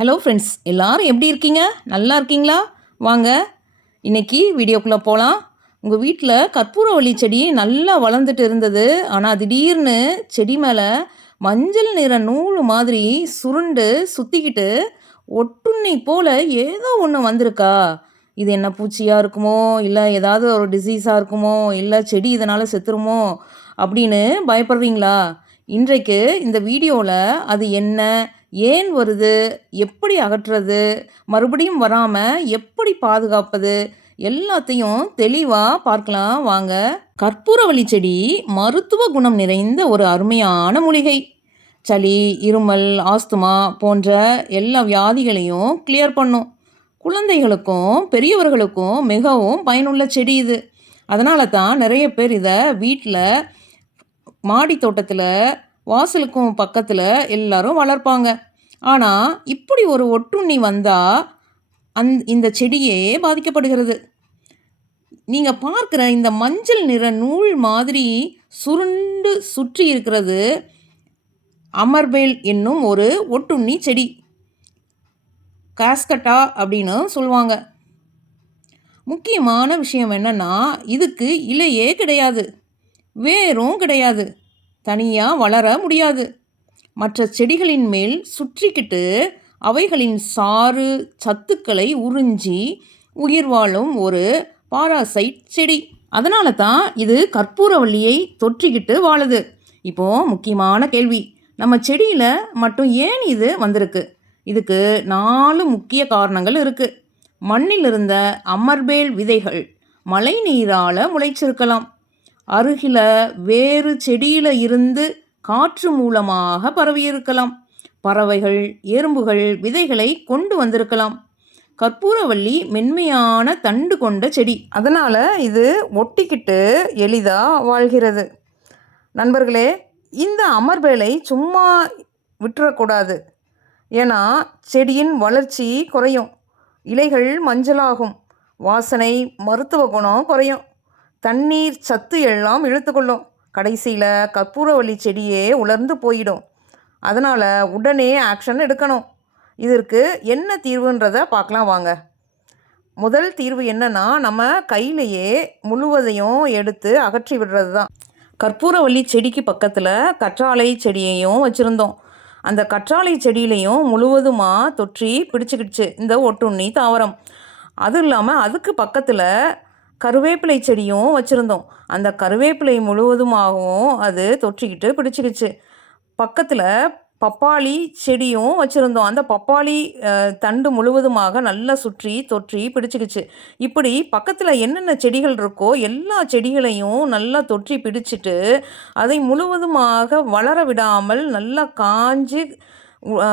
Hello friends எல்லாரும் எப்படி இருக்கீங்க? நல்லா இருக்கீங்களா? வாங்க இன்னைக்கு வீடியோக்குள்ளே போகலாம் உங்கள் வீட்டில் கற்பூரவள்ளி செடி நல்லா வளர்ந்துட்டு இருந்தது. ஆனால் திடீர்னு செடி மேலே மஞ்சள் நிற நூல் மாதிரி சுருண்டு சுற்றிக்கிட்டு ஒட்டுண்ணி போல் ஏதோ ஒன்று வந்திருக்கா. இது என்ன பூச்சியாக இருக்குமோ? இல்லை ஏதாவது ஒரு டிசீஸாக இருக்குமோ? இல்லை செடி இதனால் செத்துருமோ? அப்படின்னு பயப்படுறீங்களா? இன்றைக்கு இந்த வீடியோவில் அது என்ன? ஏன் வருது? எப்படி அகற்றுறது மறுபடியும் வராமல் எப்படி பாதுகாப்பது? எல்லாத்தையும் தெளிவாக பார்க்கலாம். வாங்க. கற்பூரவள்ளி செடி மருத்துவ குணம் நிறைந்த ஒரு அருமையான மூலிகை. சளி இருமல் ஆஸ்துமா போன்ற எல்லா வியாதிகளையும் கிளியர் பண்ணும். குழந்தைகளுக்கும் பெரியவர்களுக்கும் மிகவும் பயனுள்ள செடி இது. அதனால தான் நிறைய பேர் இதை வீட்டில் மாடி தோட்டத்தில் வாசலுக்கும் பக்கத்தில் எல்லாரும் வளர்ப்பாங்க. ஆனால் இப்படி ஒரு ஒட்டுண்ணி வந்தால் அந் இந்த செடியே பாதிக்கப்படுகிறது. நீங்கள் பார்க்குற இந்த மஞ்சள் நிற நூல் மாதிரி சுருண்டு சுற்றி இருக்கிறது அமர்பேல் என்னும் ஒரு ஒட்டுண்ணி செடி. காஸ்கட்டா அப்படின்னு சொல்லுவாங்க. முக்கியமான விஷயம் என்னென்னா இதுக்கு இலையே கிடையாது. வேரும் கிடையாது. தனியாக வளர முடியாது. மற்ற செடிகளின் மேல் சுற்றிக்கிட்டு அவைகளின் சாறு சத்துக்களை உறிஞ்சி உயிர் வாழும் ஒரு பாராசைட் செடி. அதனால தான் இது கற்பூரவள்ளியை தொற்றிக்கிட்டு வாழுது. இப்போது முக்கியமான கேள்வி. நம்ம செடியில் மட்டும் ஏன் இது வந்திருக்கு? இதுக்கு நாலு முக்கிய காரணங்கள் இருக்குது மண்ணில் இருந்த அமர்பேல் விதைகள் மழை நீரால் முளைச்சிருக்கலாம். அருகில வேறு செடியில் இருந்து காற்று மூலமாக பரவியிருக்கலாம். பறவைகள் எறும்புகள் விதைகளை கொண்டு வந்திருக்கலாம். கற்பூரவள்ளி மென்மையான தண்டு கொண்ட செடி. அதனால் இது ஒட்டிக்கிட்டு எளிதாக வாழ்கிறது. நண்பர்களே இந்த அமர்வேலை சும்மா விட்டுறக்கூடாது. ஏன்னா செடியின் வளர்ச்சி குறையும். இலைகள் மஞ்சளாகும். வாசனை மருத்துவ குணம் குறையும். தண்ணீர் சத்து எல்லாம் இழுத்துக்கொள்ளும். கடைசியில் கற்பூரவள்ளி செடியே உலர்ந்து போயிடும். அதனால் உடனே ஆக்ஷன் எடுக்கணும். இதற்கு என்ன தீர்வுன்றதை பார்க்கலாம் வாங்க. முதல் தீர்வு என்னன்னா நம்ம கையிலையே முழுவதையும் எடுத்து அகற்றி விடுறது தான் கற்பூரவள்ளி செடிக்கு பக்கத்தில் கற்றாழை செடியையும் வச்சுருந்தோம். அந்த கற்றாழை செடியிலையும் முழுவதுமாக தொற்றி பிடிச்சிக்கிடுச்சு இந்த ஒட்டுண்ணி தாவரம். அதுவும் இல்லாமல் அதுக்கு பக்கத்தில் கருவேப்பிலை செடியும் வச்சுருந்தோம். அந்த கருவேப்பிலை முழுவதுமாகவும் அது தொற்றிக்கிட்டு பிடிச்சிக்கிச்சு. பக்கத்தில் பப்பாளி செடியும் வச்சுருந்தோம். அந்த பப்பாளி தண்டு முழுவதுமாக நல்லா சுற்றி தொற்றி பிடிச்சிக்கிச்சு. இப்படி பக்கத்தில் என்னென்ன செடிகள் இருக்கோ எல்லா செடிகளையும் நல்லா தொற்றி பிடிச்சிட்டு அதை முழுவதுமாக வளர விடாமல் நல்லா காஞ்சு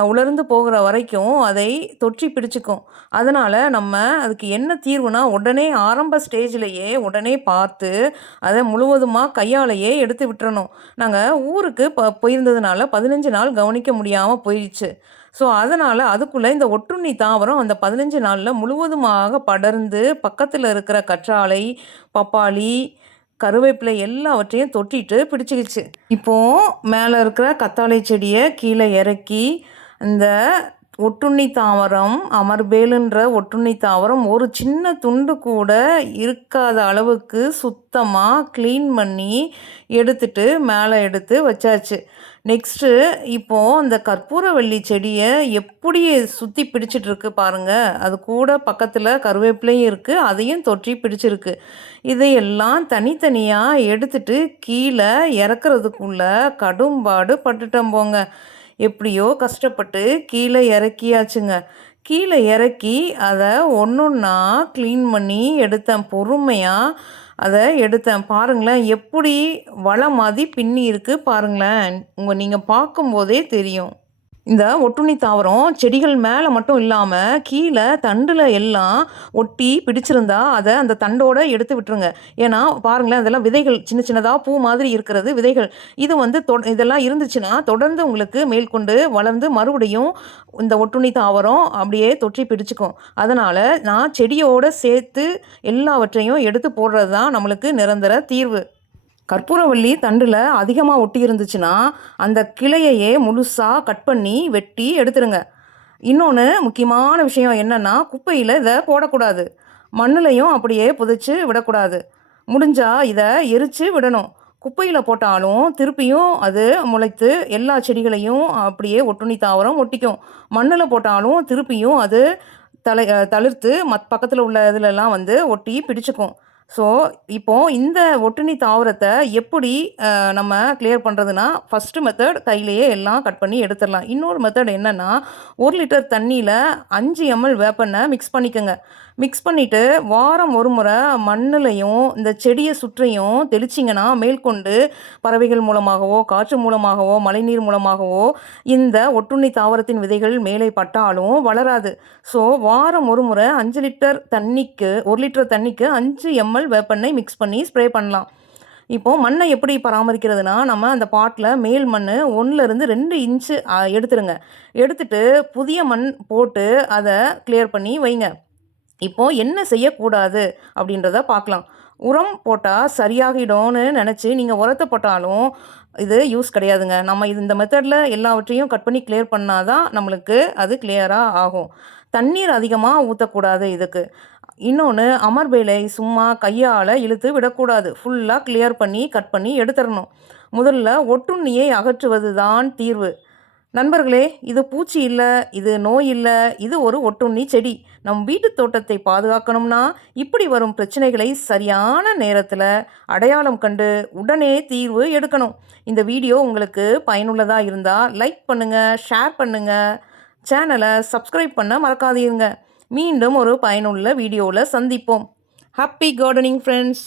உலர்ந்து போகிற வரைக்கும் அதை தொற்றி பிடிச்சிக்கும். அதனால் நம்ம அதுக்கு என்ன தீர்வுனா உடனே ஆரம்ப ஸ்டேஜ்லேயே உடனே பார்த்து அதை முழுவதுமாக கையாலேயே எடுத்து விட்டுறணும். நாங்கள் ஊருக்கு ப போயிருந்ததுனால பதினஞ்சு நாள் கவனிக்க முடியாமல் போயிடுச்சு ஸோ அதனால் அதுக்குள்ளே இந்த ஒட்டுண்ணி தாவரம் அந்த பதினஞ்சு நாளில் முழுவதுமாக படர்ந்து பக்கத்தில் இருக்கிற கற்றாழை பப்பாளி கருவேப்பிலை எல்லாவற்றையும் தொட்டிட்டு பிடிச்சிக்கிச்சு. இப்போது மேலே இருக்கிற கத்தாழை செடியை கீழே இறக்கி இந்த ஒட்டுண்ணி தாவரம் அமர்பேலுன்ற ஒட்டுண்ணி தாவரம் ஒரு சின்ன துண்டு கூட இருக்காத அளவுக்கு சுத்தமாக க்ளீன் பண்ணி எடுத்துட்டு மேலே எடுத்து வச்சாச்சு. நெக்ஸ்ட்டு இப்போது அந்த கற்பூரவள்ளி செடியை எப்படி சுற்றி பிடிச்சிட்ருக்கு பாருங்கள் அது கூட பக்கத்தில் கருவேப்பிலையும் இருக்குது அதையும் தொற்றி பிடிச்சிருக்கு. இதையெல்லாம் தனித்தனியாக எடுத்துட்டு கீழே இறக்குறதுக்குள்ளே கடும்பாடு பட்டுட்டோம் போங்க. எப்படியோ கஷ்டப்பட்டு கீழே இறக்கியாச்சுங்க. கீழே இறக்கி அதை ஒன்றா க்ளீன் பண்ணி எடுத்தேன். பொறுமையாக அதை எடுத்தேன். பாருங்களேன் எப்படி வலை மாதிரி பின்னி இருக்குது பாருங்களேன். உங்கள் நீங்கள் பார்க்கும்போதே தெரியும். இந்த ஒட்டுண்ணி தாவரம் செடிகள் மேலே மட்டும் இல்லாமல் கீழே தண்டில் எல்லாம் ஒட்டி பிடிச்சிருந்தா அதை அந்த தண்டோட எடுத்து விட்டுருங்க. ஏன்னா பாருங்களேன் அதெல்லாம் விதைகள் சின்ன சின்னதாக பூ மாதிரி இருக்கிறது விதைகள். இது வந்து தொ இதெல்லாம் இருந்துச்சுன்னா தொடர்ந்து உங்களுக்கு மேற்கொண்டு வளர்ந்து மறுபடியும் இந்த ஒட்டுண்ணி தாவரம் அப்படியே தொற்றி பிடிச்சிக்கும். அதனால் நான் செடியோடு சேர்த்து எல்லாவற்றையும் எடுத்து போடுறது தான் நம்மளுக்கு நிரந்தர தீர்வு. கற்பூரவள்ளி தண்டில் அதிகமாக ஒட்டி இருந்துச்சுன்னா அந்த கிளையையே முழுசாக கட் பண்ணி வெட்டி எடுத்துருங்க. இன்னொன்று முக்கியமான விஷயம் என்னென்னா குப்பையில் இதை போடக்கூடாது. மண்ணிலையும் அப்படியே புதைச்சி விடக்கூடாது. முடிஞ்சால் இதை எரித்து விடணும். குப்பையில் போட்டாலும் திருப்பியும் அது முளைத்து எல்லா செடிகளையும் அப்படியே ஒட்டுண்ணி தாவரம் ஒட்டிக்கும். மண்ணில் போட்டாலும் திருப்பியும் அது தலை தளிர்த்து மத் பக்கத்தில் உள்ள இதுலலாம் வந்து ஒட்டி பிடிச்சிக்கும். ஸோ இப்போ இந்த ஒட்டுணி தாவரத்தை எப்படி நம்ம கிளியர் பண்ணுறதுனா ஃபஸ்ட்டு மெத்தட் கையிலேயே எல்லாம் கட் பண்ணி எடுத்துடலாம். இன்னொரு மெத்தட் என்னென்னா ஒரு லிட்டர் தண்ணியில் அஞ்சு எம்எல் வேப்பெண்ணை மிக்ஸ் பண்ணிக்கோங்க. மிக்ஸ் பண்ணிவிட்டு வாரம் ஒரு முறை மண்ணிலையும் இந்த செடியை சுற்றியும் தெளிச்சிங்கன்னா மேற்கொண்டு பறவைகள் மூலமாகவோ காற்று மூலமாகவோ மழைநீர் மூலமாகவோ இந்த ஒட்டுண்ணி தாவரத்தின் விதைகள் மேலே பட்டாலும் வளராது. ஸோ வாரம் ஒரு முறை அஞ்சு லிட்டர் தண்ணிக்கு ஒரு லிட்டர் தண்ணிக்கு அஞ்சு எம்எல் வேப்பெண்ணெய் மிக்ஸ் பண்ணி ஸ்ப்ரே பண்ணலாம். இப்போது மண்ணை எப்படி பராமரிக்கிறதுனா நம்ம அந்த பாட்டில் மேல் மண் ஒன்றுலேருந்து ரெண்டு இன்ச்சு எடுத்துருங்க. எடுத்துட்டு புதிய மண் போட்டு அதை கிளியர் பண்ணி வைங்க. இப்போது என்ன செய்யக்கூடாது அப்படின்றத பார்க்கலாம். உரம் போட்டால் சரியாகிடும்னு நினச்சி நீங்கள் உரத்தை போட்டாலும் இது யூஸ் கிடையாதுங்க. நம்ம இது இந்த மெத்தடில் எல்லாவற்றையும் கட் பண்ணி கிளியர் பண்ணாதான் நம்மளுக்கு அது கிளியராக ஆகும். தண்ணீர் அதிகமாக ஊற்றக்கூடாது இதுக்கு. இன்னொன்று அமர்வேலை சும்மா கையால் இழுத்து விடக்கூடாது. ஃபுல்லாக கிளியர் பண்ணி கட் பண்ணி எடுத்துடணும். முதல்ல ஒட்டுண்ணியை அகற்றுவது தான் தீர்வு. நண்பர்களே இது பூச்சி இல்லை இது நோய் இல்லை இது ஒரு ஒட்டுண்ணி செடி. நம் வீட்டு தோட்டத்தை பாதுகாக்கணும்னா இப்படி வரும் பிரச்சனைகளை சரியான நேரத்தில் அடையாளம் கண்டு உடனே தீர்வு எடுக்கணும். இந்த வீடியோ உங்களுக்கு பயனுள்ளதாக இருந்தால் லைக் பண்ணுங்கள் ஷேர் பண்ணுங்கள் சேனலை சப்ஸ்கிரைப் பண்ண மறக்காதீங்க. மீண்டும் ஒரு பயனுள்ள வீடியோவில் சந்திப்போம். Happy gardening friends!